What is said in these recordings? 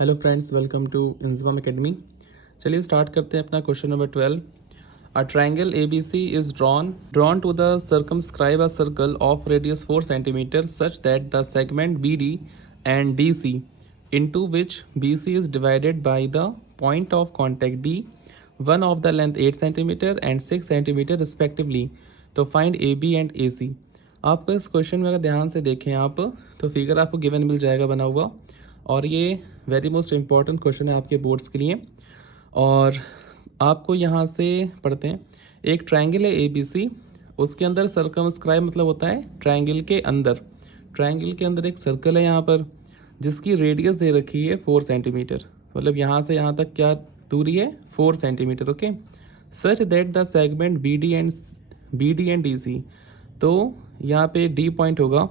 Hello friends, welcome to Inzamam academy. चलिए start करते हैं अपना question number 12। A triangle ABC is drawn to the circumscribe a circle of radius 4 cm such that the segment BD and DC into which BC is divided by the point of contact D, one of the length 8 cm and 6 cm respectively. तो find AB and AC। आपको इस question में अगर ध्यान से देखें आप तो फिगर आपको गिवन मिल जाएगा बना हुआ, और ये वेरी मोस्ट इम्पॉर्टेंट क्वेश्चन है आपके बोर्ड्स के लिए। और आपको यहाँ से पढ़ते हैं, एक ट्रायंगल है ABC, उसके अंदर सर्कमस्क्राइब मतलब होता है ट्रायंगल के अंदर। ट्रायंगल के अंदर एक सर्कल है यहाँ पर जिसकी रेडियस दे रखी है 4 सेंटीमीटर, मतलब यहाँ से यहाँ तक क्या दूरी है 4 centimetre. Okay, such that the segment BD and DC, तो यहाँ पे D पॉइंट होगा,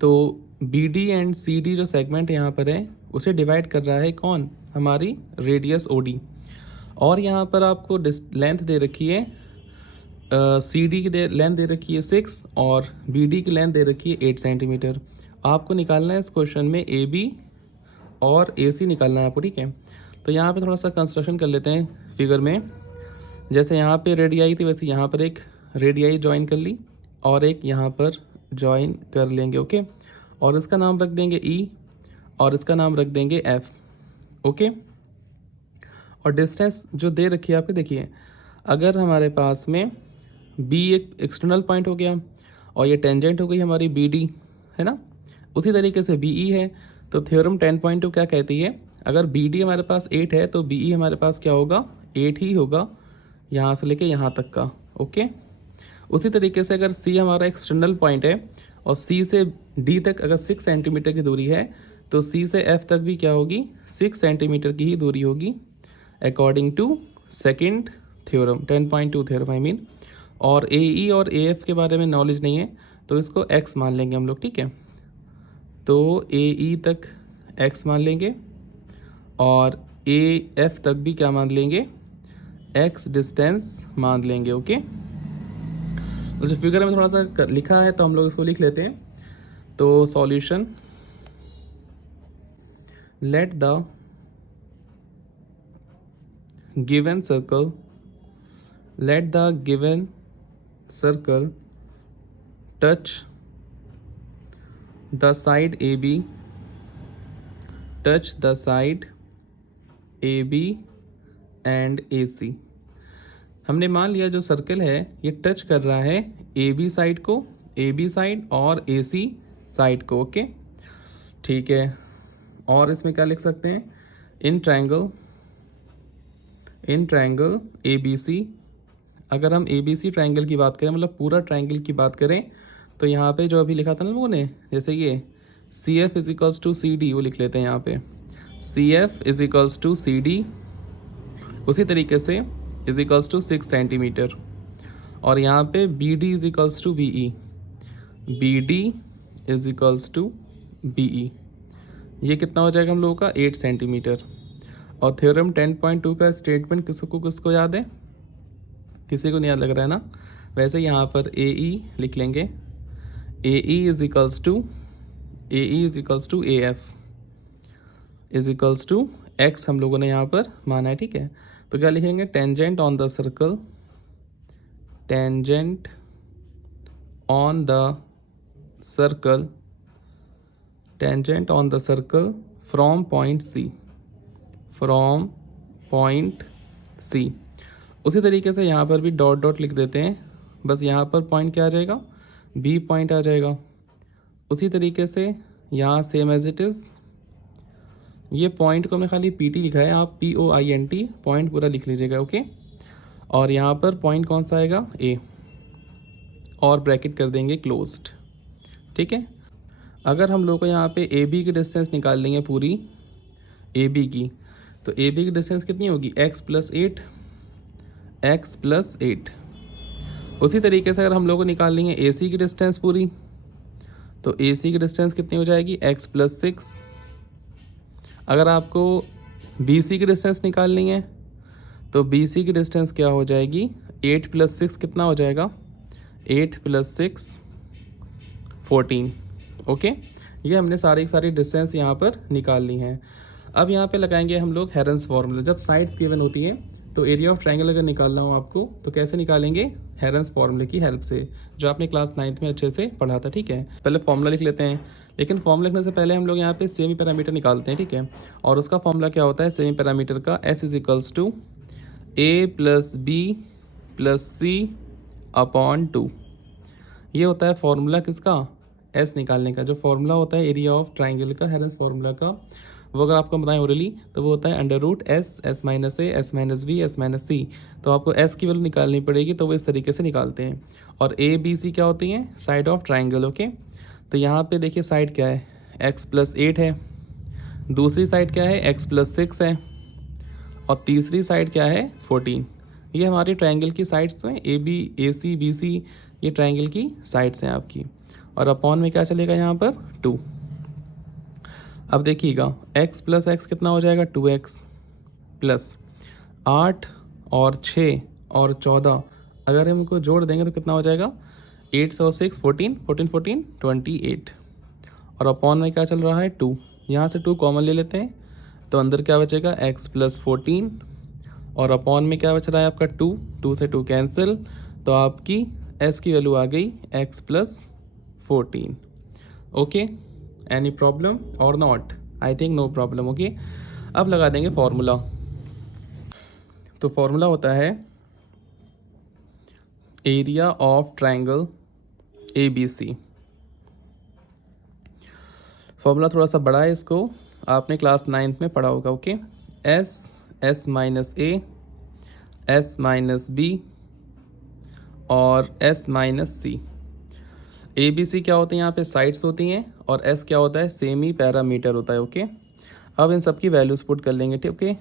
तो BD एंड CD जो सेगमेंट यहाँ पर है उसे डिवाइड कर रहा है कौन, हमारी रेडियस OD। और यहाँ पर आपको लेंथ दे रखी है CD की लेंथ दे रखी है 6 और BD की लेंथ दे रखी है 8 सेंटीमीटर। आपको निकालना है इस क्वेश्चन में AB और AC निकालना है आपको, ठीक है। तो यहाँ पे थोड़ा सा कंस्ट्रक्शन कर लेते हैं फिगर में। जैसे यहाँ पे रेडियाई थी वैसे यहाँ पर एक रेडियाई ज्वाइन कर ली और एक यहाँ पर ज्वाइन कर लेंगे। ओके, और इसका नाम रख देंगे E और इसका नाम रख देंगे F। ओके, और डिस्टेंस जो दे रखी है आपके, देखिए अगर हमारे पास में B एक एक्सटर्नल पॉइंट हो गया और ये टेंजेंट हो गई हमारी BD, है ना। उसी तरीके से BE है, तो थ्योरम 10.2 क्या कहती है, अगर BD हमारे पास 8 है तो BE हमारे पास क्या होगा, 8 ही होगा यहाँ से लेके यहाँ तक का। ओके, उसी तरीके से अगर C हमारा एक्सटर्नल पॉइंट है और C से D तक अगर 6 सेंटीमीटर की दूरी है तो C से F तक भी क्या होगी, 6 सेंटीमीटर की ही दूरी होगी according to second theorem, 10.2 theorem I mean. और AE और AF के बारे में नॉलेज नहीं है तो इसको X मान लेंगे हम लोग, ठीक है। तो AE तक X मान लेंगे और AF तक भी क्या मान लेंगे, X डिस्टेंस मान लेंगे। ओके, तो जो फिगर में थोड़ा सा लिखा है तो हम लोग इसको लिख लेते हैं। तो solution, let the given circle touch the side AB and AC। हमने मान लिया जो सर्कल है ये टच कर रहा है AB साइड और AC साइड को। ओके, ठीक है। और इसमें क्या लिख सकते हैं, इन ट्रायंगल ABC, अगर हम ABC ट्रायंगल की बात करें मतलब पूरा ट्रायंगल की बात करें तो यहाँ पे जो अभी लिखा था ना लोगों ने, जैसे ये CF is equals to CD, वो लिख लेते हैं यहाँ पे CF is equals to CD, उसी तरीके से इज इक्वल्स टू 6 सेंटीमीटर। और यहाँ पे BD is equals to BE, BD is equals to BE, ये कितना हो जाएगा हम लोगों का 8 सेंटीमीटर। और थ्योरम 10.2 का स्टेटमेंट किसको याद है, किसी को नहीं याद लग रहा है ना। वैसे यहाँ पर AE लिख लेंगे, AE is equals to AF is equals to X हम लोगों ने यहाँ पर माना है, ठीक है। तो क्या लिखेंगे, tangent on the circle from point C। उसी तरीके से यहाँ पर भी डॉट डॉट लिख देते हैं, बस यहाँ पर पॉइंट क्या आ जाएगा, B पॉइंट आ जाएगा। उसी तरीके से यहाँ सेम एज इट इज़, ये पॉइंट को हमने खाली PT लिखा है, आप POINT पॉइंट पूरा लिख लीजिएगा। ओके, और यहाँ पर पॉइंट कौन सा आएगा, A, और ब्रैकेट कर देंगे क्लोज्ड, ठीक है। अगर हम लोग को यहाँ पे AB की डिस्टेंस निकाल लेंगे पूरी AB की, तो AB की डिस्टेंस कितनी होगी, X प्लस 8। उसी तरीके से अगर हम लोग को निकाल लेंगे AC की डिस्टेंस पूरी, तो AC की डिस्टेंस कितनी हो जाएगी, X प्लस 6। अगर आपको BC की डिस्टेंस निकालनी है तो BC की डिस्टेंस क्या हो जाएगी, 8 प्लस 6 कितना हो जाएगा, 8 प्लस 6 14। ओके, ये हमने सारी सारी डिस्टेंस यहाँ पर निकाल ली हैं। अब यहाँ पे लगाएंगे हम लोग हेरेंस फॉर्मूला। जब साइड्स गिवन होती हैं तो एरिया ऑफ ट्रायंगल अगर निकालना हो आपको तो कैसे निकालेंगे? हेरेंस फॉर्मूले की हेल्प से, जो आपने क्लास 9th में अच्छे से पढ़ा था। ठीक है, पहले फॉर्मूला लिख लेते हैं, लेकिन फॉर्मूला लिखने से पहले हम लोग यहाँ पे सेमी पैरामीटर निकालते हैं। ठीक है, और उसका फॉर्मूला क्या होता है सेमी पैरामीटर का? S is equals to A plus B plus C upon 2। ये होता है फॉर्मूला किसका? S निकालने का। जो फॉर्मूला होता है एरिया ऑफ ट्राइंगल का, हेरेंस फॉर्मूला का, वो अगर आपको बताएं ओरली तो वो होता है under root S minus A S minus B S minus C. तो आपको एस की वैल्यू निकालनी पड़ेगी, तो वो इस तरीके से निकालते हैं। और ए बी सी क्या होती हैं? Side of triangle. ओके, तो यहाँ पे देखिए साइड क्या है? एक्स प्लस 8 है, दूसरी साइड क्या है? एक्स प्लस 6 है, और तीसरी साइड क्या है? 14। ये हमारी ट्राइंगल की साइड्स हैं, A B A C B C, ये ट्राइंगल की साइड्स हैं आपकी। और अपॉन में क्या चलेगा यहाँ पर? 2। अब देखिएगा x प्लस एक्स कितना हो जाएगा? 2x प्लस 8 और 6 और 14, अगर हम इनको जोड़ देंगे तो कितना हो जाएगा? 8 और 6 14 14 14 28। और अपॉन में क्या चल रहा है? 2। यहाँ से 2 कॉमन ले लेते हैं तो अंदर क्या बचेगा? x प्लस 14, और अपॉन में क्या बच रहा है आपका? 2। 2 से 2 कैंसिल, तो आपकी s की वैल्यू आ गई x plus 14। Okay, any problem और not? I think no problem. Okay, अब लगा देंगे फॉर्मूला। तो फॉर्मूला होता है area of triangle A B C. Formula थोड़ा सा बड़ा है, इसको आपने क्लास 9th में पढ़ा होगा। Okay, S minus A S minus B और S minus C. A B C क्या होते हैं? यहाँ पे साइड्स होती हैं, और एस क्या होता है? सेमी पैरामीटर होता है। ओके, अब इन सब की वैल्यूज पुट कर लेंगे। ठीक, ओके,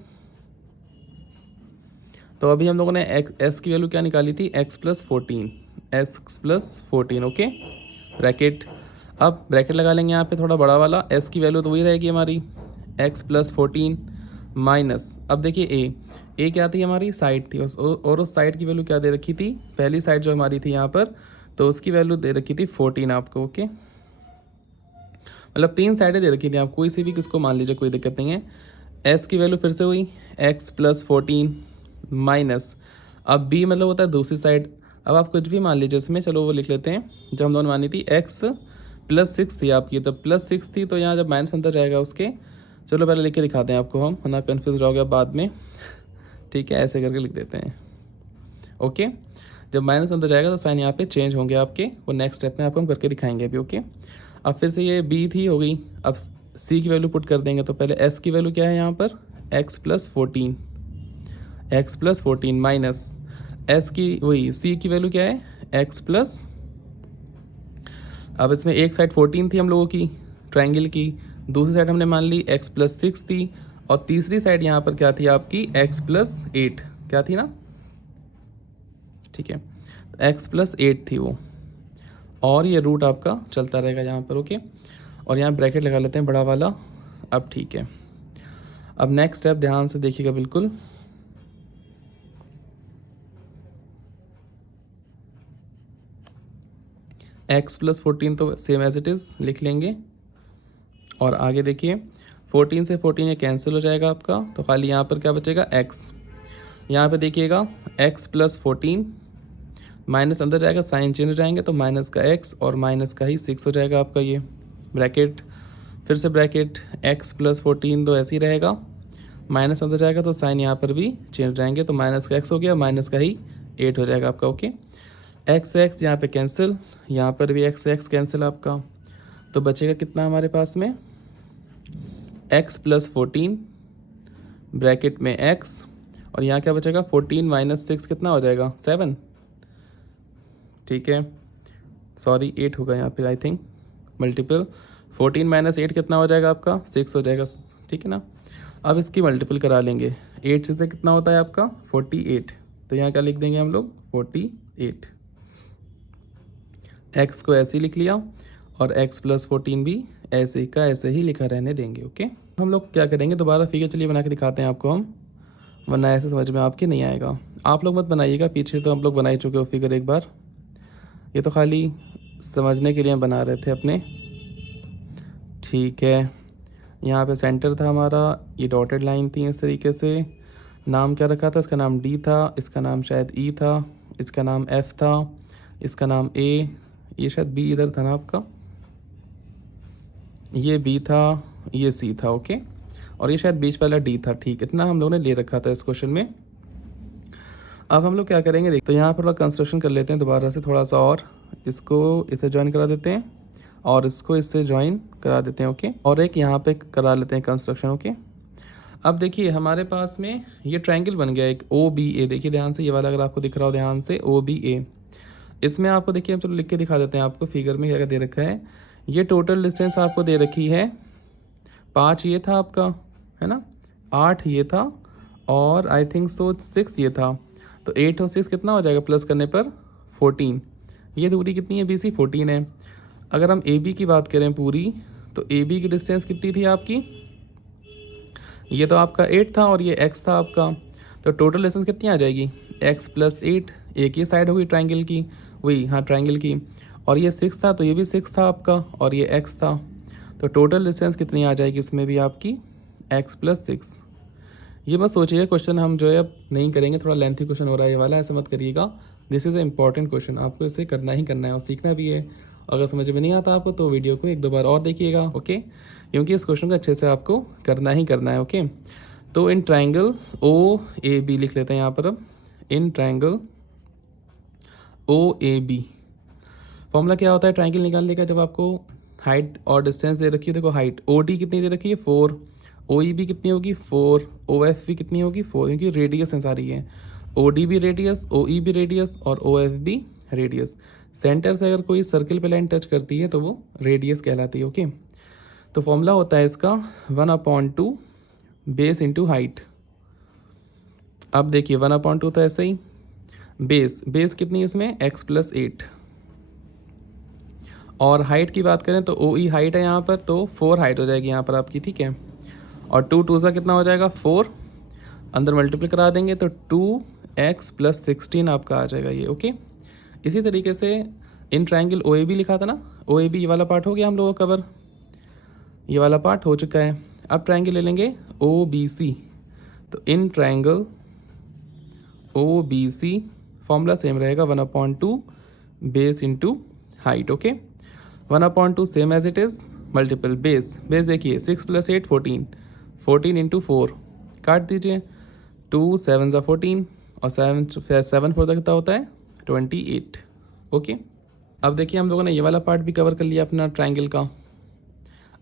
तो अभी हम लोगों ने एस की वैल्यू क्या निकाली थी? X plus 14, x plus 14। Okay, bracket. अब ब्रैकेट लगा लेंगे यहाँ पे थोड़ा बड़ा वाला। एस की वैल्यू तो वही रहेगी हमारी, एक्स प्लस 14 माइनस, अब देखिए ए क्या थी? हमारी साइड थी, और उस साइड की वैल्यू क्या दे रखी थी? पहली साइड जो हमारी थी यहाँ पर, तो उसकी वैल्यू दे रखी थी 14 आपको। ओके, मतलब 3 साइडें दे रखी थी, आप कोई सी भी किसको मान लीजिए, कोई दिक्कत नहीं है। एस की वैल्यू फिर से हुई एक्स प्लस 14 माइनस, अब बी मतलब होता है दूसरी साइड। अब आप कुछ भी मान लीजिए इसमें, चलो वो लिख लेते हैं। जो हम दोनों मानी थी एक्स प्लस 6 थी आपकी, तो प्लस 6 थी, तो यहाँ जब माइनस अंदर जाएगा उसके, चलो पहले लिख के दिखाते हैं आपको हम, वरना कन्फ्यूज रहोगे बाद में। ठीक है, ऐसे करके लिख देते हैं। ओके, जब माइनस अंदर जाएगा तो साइन यहाँ पे चेंज होंगे आपके, वो नेक्स्ट स्टेप में आपको हम करके दिखाएंगे अभी। ओके, अब फिर से ये बी थी हो गई, अब सी की वैल्यू पुट कर देंगे। तो पहले एस की वैल्यू क्या है यहाँ पर? X plus 14, x plus 14 minus S की वही सी की वैल्यू क्या है? एक्स प्लस, अब इसमें एक साइड 14 थी हम लोगों की ट्राइंगल की, दूसरी साइड हमने मान ली एक्स प्लस 6 थी, और तीसरी साइड यहाँ पर क्या थी आपकी? एक्स प्लस 8, क्या थी ना? ठीक है, एक्स प्लस 8 थी वो, और ये रूट आपका चलता रहेगा यहाँ पर। ओके, और यहाँ ब्रैकेट लगा लेते हैं बड़ा वाला। अब ठीक है, अब नेक्स्ट स्टेप ध्यान से देखिएगा बिल्कुल। एक्स प्लस 14 तो सेम एज इट इज़ लिख लेंगे, और आगे देखिए 14 से 14 ये कैंसिल हो जाएगा आपका, तो खाली यहाँ पर क्या बचेगा? एक्स। यहाँ पे देखिएगा एक्स प्लस 14 माइनस अंदर जाएगा, साइन चेंज हो जाएंगे, तो माइनस का एक्स और माइनस का ही 6 हो जाएगा आपका ये ब्रैकेट। फिर से ब्रैकेट एक्स प्लस 14 तो ऐसे ही रहेगा, माइनस अंदर जाएगा तो साइन यहाँ पर भी चेंज हो जाएंगे, तो माइनस का एक्स हो गया, माइनस का ही 8 हो जाएगा आपका। ओके, एक्स एक्स यहाँ पे कैंसिल, यहाँ पर भी एक्स एक्स कैंसिल आपका, तो बचेगा कितना हमारे पास में? एक्स प्लस 14 ब्रैकेट में एक्स, और यहाँ क्या बचेगा? 14 माइनस 6 कितना हो जाएगा? 7। ठीक है, सॉरी 8 होगा यहाँ पे आई थिंक, मल्टीपल 14 माइनस 8 कितना हो जाएगा आपका? 6 हो जाएगा। ठीक है ना, अब इसकी मल्टीपल करा लेंगे, 8 से कितना होता है आपका? 48, तो यहाँ क्या लिख देंगे हम लोग? 48। एक्स को ऐसे ही लिख लिया, और एक्स प्लस 14 भी ऐसे का ऐसे ही लिखा रहने देंगे। ओके, हम लोग क्या करेंगे, दोबारा फिगर चलिए बना के दिखाते हैं आपको हम, वरना ऐसे समझ में आपके नहीं आएगा। आप लोग मत बनाइएगा, पीछे तो हम लोग बना ही चुके हो फिगर एक बार, ये तो खाली समझने के लिए हम बना रहे थे अपने। ठीक है, यहाँ पे सेंटर था हमारा, ये डॉटेड लाइन थी इस तरीके से। नाम क्या रखा था, इसका नाम डी था, इसका नाम शायद ई था, इसका नाम एफ था, इसका नाम ए, ये शायद बी इधर था ना आपका, ये बी था, ये सी था, ओके। और ये शायद बीच वाला डी था। ठीक, इतना हम लोगों ने ले रखा था इस क्वेश्चन में। अब हम लोग क्या करेंगे, देख तो यहाँ पर कंस्ट्रक्शन कर लेते हैं दोबारा से थोड़ा सा, और इसको इसे ज्वाइन करा देते हैं और इसको इससे ज्वाइन करा देते हैं, ओके। और एक यहाँ पे करा लेते हैं कंस्ट्रक्शन, ओके। अब देखिए हमारे पास में ये ट्रायंगल बन गया एक ओ बी ए। देखिए ध्यान से, ये वाला अगर आपको दिख रहा हो ध्यान से, ओ बी ए। इसमें आपको देखिए, हम चलो लिख के दिखा देते हैं आपको फिगर में क्या क्या दे रखा है। ये टोटल डिस्टेंस आपको दे रखी है 5, ये था आपका, है ना, 8 ये था, और आई थिंक सो 6 ये था। तो 8 और 6 कितना हो जाएगा प्लस करने पर 14। ये दूरी कितनी है BC, 14 है। अगर हम AB की बात करें पूरी, तो AB की डिस्टेंस कितनी थी आपकी, ये तो आपका 8 था और ये x था आपका। तो टोटल डिस्टेंस कितनी आ जाएगी, x प्लस 8, एक ही साइड होगी ट्रायंगल की, वही हाँ ट्रायंगल की। और ये 6 था तो ये भी 6 था आपका, और ये x था। तो टोटल डिस्टेंस कितनी आ जाएगी इसमें भी आपकी, x प्लस 6। ये मत सोचिए क्वेश्चन हम जो है अब नहीं करेंगे, थोड़ा लेंथी क्वेश्चन हो रहा है ये वाला, ऐसा मत करिएगा। This is a important question, आपको इसे करना ही करना है और सीखना भी है। अगर समझ में नहीं आता आपको तो वीडियो को 1-2 बार और देखिएगा, ओके, क्योंकि इस क्वेश्चन को अच्छे से आपको करना ही करना है, ओके। तो in triangle O A B लिख लेते हैं यहाँ पर। अब in triangle O A B, formula क्या होता है ट्राइंगल निकालने का, जब आपको हाइट और डिस्टेंस दे रखी है। देखो हाइट ओ डी कितनी दे रखी है, 4, ओ ई भी कितनी होगी 4, ओ एफ भी कितनी होगी 4, क्योंकि रेडियस है सारी है। ओ डी भी रेडियस, ओ ई भी रेडियस, और ओ एफ भी रेडियस। सेंटर से अगर कोई सर्किल पे लाइन टच करती है तो वो रेडियस कहलाती है, ओके। तो फॉर्मूला होता है इसका 1/2 बेस इंटू हाइट। अब देखिए 1/2 तो ऐसे ही, बेस कितनी है इसमें, x प्लस 8। और हाइट की बात करें तो ओ ई हाइट है यहाँ पर, तो 4 हाइट हो जाएगी यहाँ पर आपकी, ठीक है। और 2 2 सा कितना हो जाएगा 4, अंदर मल्टीप्लाई करा देंगे तो 2x प्लस 16 आपका आ जाएगा ये, ओके। इसी तरीके से इन ट्राइंगल ओ ए बी लिखा था ना, ओ ए बी ये वाला पार्ट हो गया हम लोगों का कवर, ये वाला पार्ट हो चुका है। अब ट्राइंगल ले लेंगे ओ बी सी। तो in triangle O B C formula same रहेगा 1/2 base into height, okay. 1/2 same as it is, multiple base देखिए 6 प्लस 8 14, 14 इंटू 4 काट दीजिए, 2 7 ज़ा 14, और 7 4 कितना होता है 28, ओके। अब देखिए हम लोगों ने ये वाला पार्ट भी कवर कर लिया अपना ट्राइंगल का।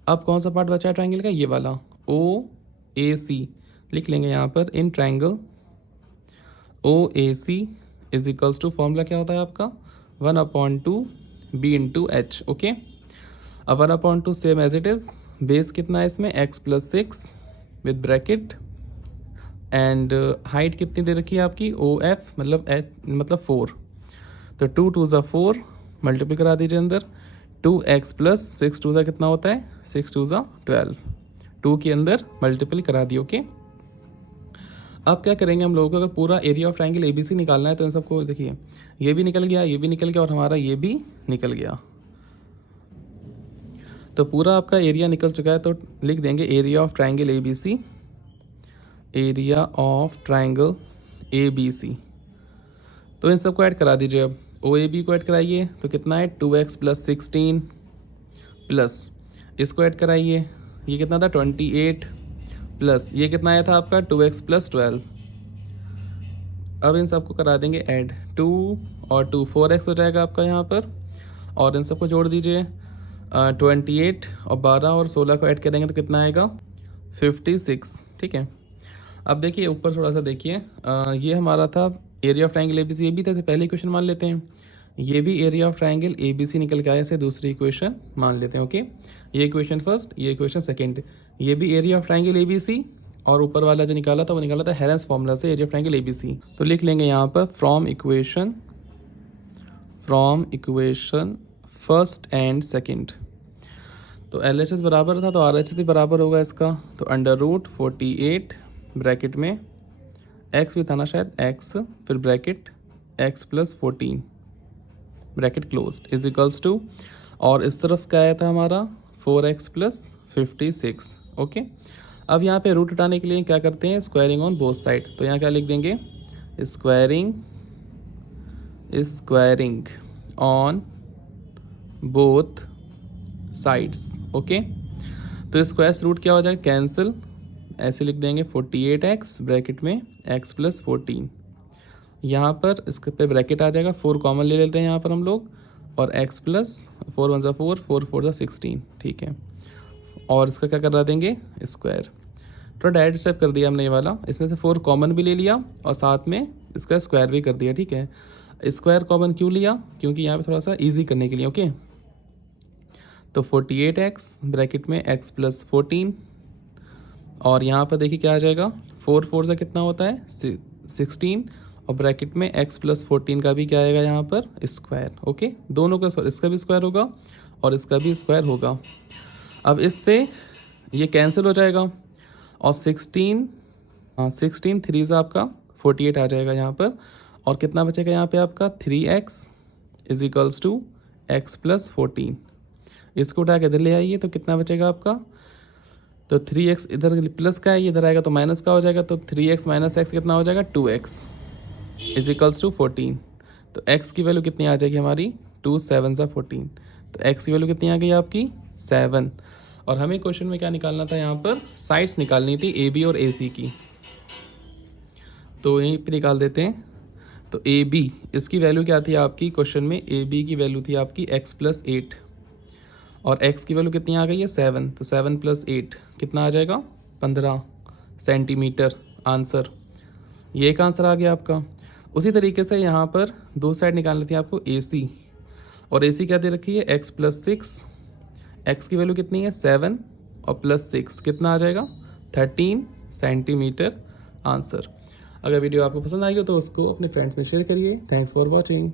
अब कौन सा पार्ट बचा है ट्राइंगल का, ये वाला ओ ए सी लिख लेंगे यहाँ पर। In triangle O A C is equals to, formula क्या होता है आपका 1/2 बी इंटू एच, ओके। अब 1/2 same as it is, base कितना है इसमें x plus 6 with bracket, and height कितनी दे रखी है आपकी ओ एफ मतलब 4। तो 2 2 ज़ा 4, मल्टीप्लाई करा दीजिए अंदर, 2x प्लस 6 2 ज़ा कितना होता है 6 2 ज़ा 12, 2 के अंदर मल्टीप्लाई करा दिए, ओके। अब क्या करेंगे हम लोगों को, अगर पूरा एरिया ऑफ ट्राइंगल ABC निकालना है तो इन सबको देखिए, ये भी निकल गया, ये भी निकल गया, और हमारा ये भी निकल गया। तो पूरा आपका एरिया निकल चुका है, तो लिख देंगे area of triangle ABC, area of triangle ABC। तो इन सबको ऐड करा दीजिए। अब OAB को ऐड कराइए तो कितना है 2x प्लस 16, प्लस इसको ऐड कराइए, ये कितना था 28, प्लस ये कितना आया था आपका 2x प्लस 12। अब इन सबको करा देंगे ऐड, 2 और 2 4x हो जाएगा आपका यहाँ पर, और इन सबको जोड़ दीजिए 28 और 12 और 16 को ऐड करेंगे तो कितना आएगा 56, ठीक है। अब देखिए ऊपर थोड़ा सा देखिए, ये हमारा था एरिया ऑफ ट्राइंगल ABC, ये भी था, पहले इक्वेशन मान लेते हैं। ये भी एरिया ऑफ ट्राइंगल ABC निकल के आया से दूसरी इक्वेशन मान लेते हैं, ओके। ये इक्वेशन फर्स्ट, ये इक्वेशन सेकंड, ये भी एरिया ऑफ ट्राइंगल ABC, और ऊपर वाला जो निकाला था वो निकाला था हेलेंस फार्मूला से एरिया ऑफ ट्राइंगल ABC। तो लिख लेंगे यहाँ पर from equation first and second. तो LHS बराबर था तो RHS भी बराबर होगा इसका, तो √48 ब्रैकेट में x भी था ना शायद, x फिर bracket x plus 14 bracket closed is equals to, और इस तरफ क्या आया था हमारा 4x प्लस 56। ओके, अब यहाँ पे रूट हटाने के लिए क्या करते हैं, स्क्वायरिंग ऑन बोथ साइड। तो यहाँ क्या लिख देंगे, squaring on both sides. Okay, तो स्क्वायर रूट क्या हो जाएगा, कैंसिल, ऐसे लिख देंगे 48x ब्रैकेट में x प्लस 14। यहाँ पर इसके पे ब्रैकेट आ जाएगा, 4 कॉमन ले लेते हैं यहाँ पर हम लोग, और x प्लस 4 1 4, 4 4 16। ठीक है, और इसका क्या कर रहा देंगे, स्क्वायर। तो डायरेक्ट स्टेप कर दिया हमने ये वाला, इसमें से 4 कॉमन भी ले लिया और साथ में इसका स्क्वायर भी कर दिया। ठीक है, स्क्वायर कॉमन क्यों लिया, क्योंकि यहाँ पे थोड़ा सा इजी करने के लिए। ओके, तो 48x ब्रैकेट में x प्लस 14, और यहाँ पर देखिए क्या आ जाएगा, 4 4 से कितना होता है 16, और ब्रैकेट में x प्लस 14 का भी क्या आएगा यहाँ पर, स्क्वायर। ओके, दोनों का इसका भी स्क्वायर होगा और इसका भी स्क्वायर होगा। अब इससे ये कैंसिल हो जाएगा, और 16 3 से आपका 48 आ जाएगा यहाँ पर, और कितना बचेगा यहाँ पे आपका 3x is equals to x plus 14। इसको उठा के इधर ले आइए तो कितना बचेगा आपका, तो 3x इधर प्लस का है, इधर आएगा तो माइनस का हो जाएगा, तो 3x माइनस एक्स कितना हो जाएगा, 2x इज इक्वल्स टू 14। तो x की वैल्यू कितनी आ जाएगी हमारी, 2 7 सा 14। तो x की वैल्यू कितनी आ गई आपकी, 7। और हमें क्वेश्चन में क्या निकालना था, यहाँ पर साइड्स निकालनी थी ए बी और ए सी की, तो यहीं पे निकाल देते हैं। तो ए बी, इसकी वैल्यू क्या थी आपकी क्वेश्चन में, ए बी की वैल्यू थी आपकी x प्लस 8, और x की वैल्यू कितनी आ गई है, 7। तो 7 प्लस 8 कितना आ जाएगा, 15 सेंटीमीटर आंसर। ये एक आंसर आ गया आपका। उसी तरीके से यहाँ पर दो साइड निकालनी थी आपको ए सी, और ए सी क्या दे रखी है, x प्लस 6, x की वैल्यू कितनी है 7, और प्लस 6 कितना आ जाएगा, 13 सेंटीमीटर आंसर। अगर वीडियो आपको पसंद आई हो तो उसको अपने फ्रेंड्स में शेयर करिए। Thanks for watching.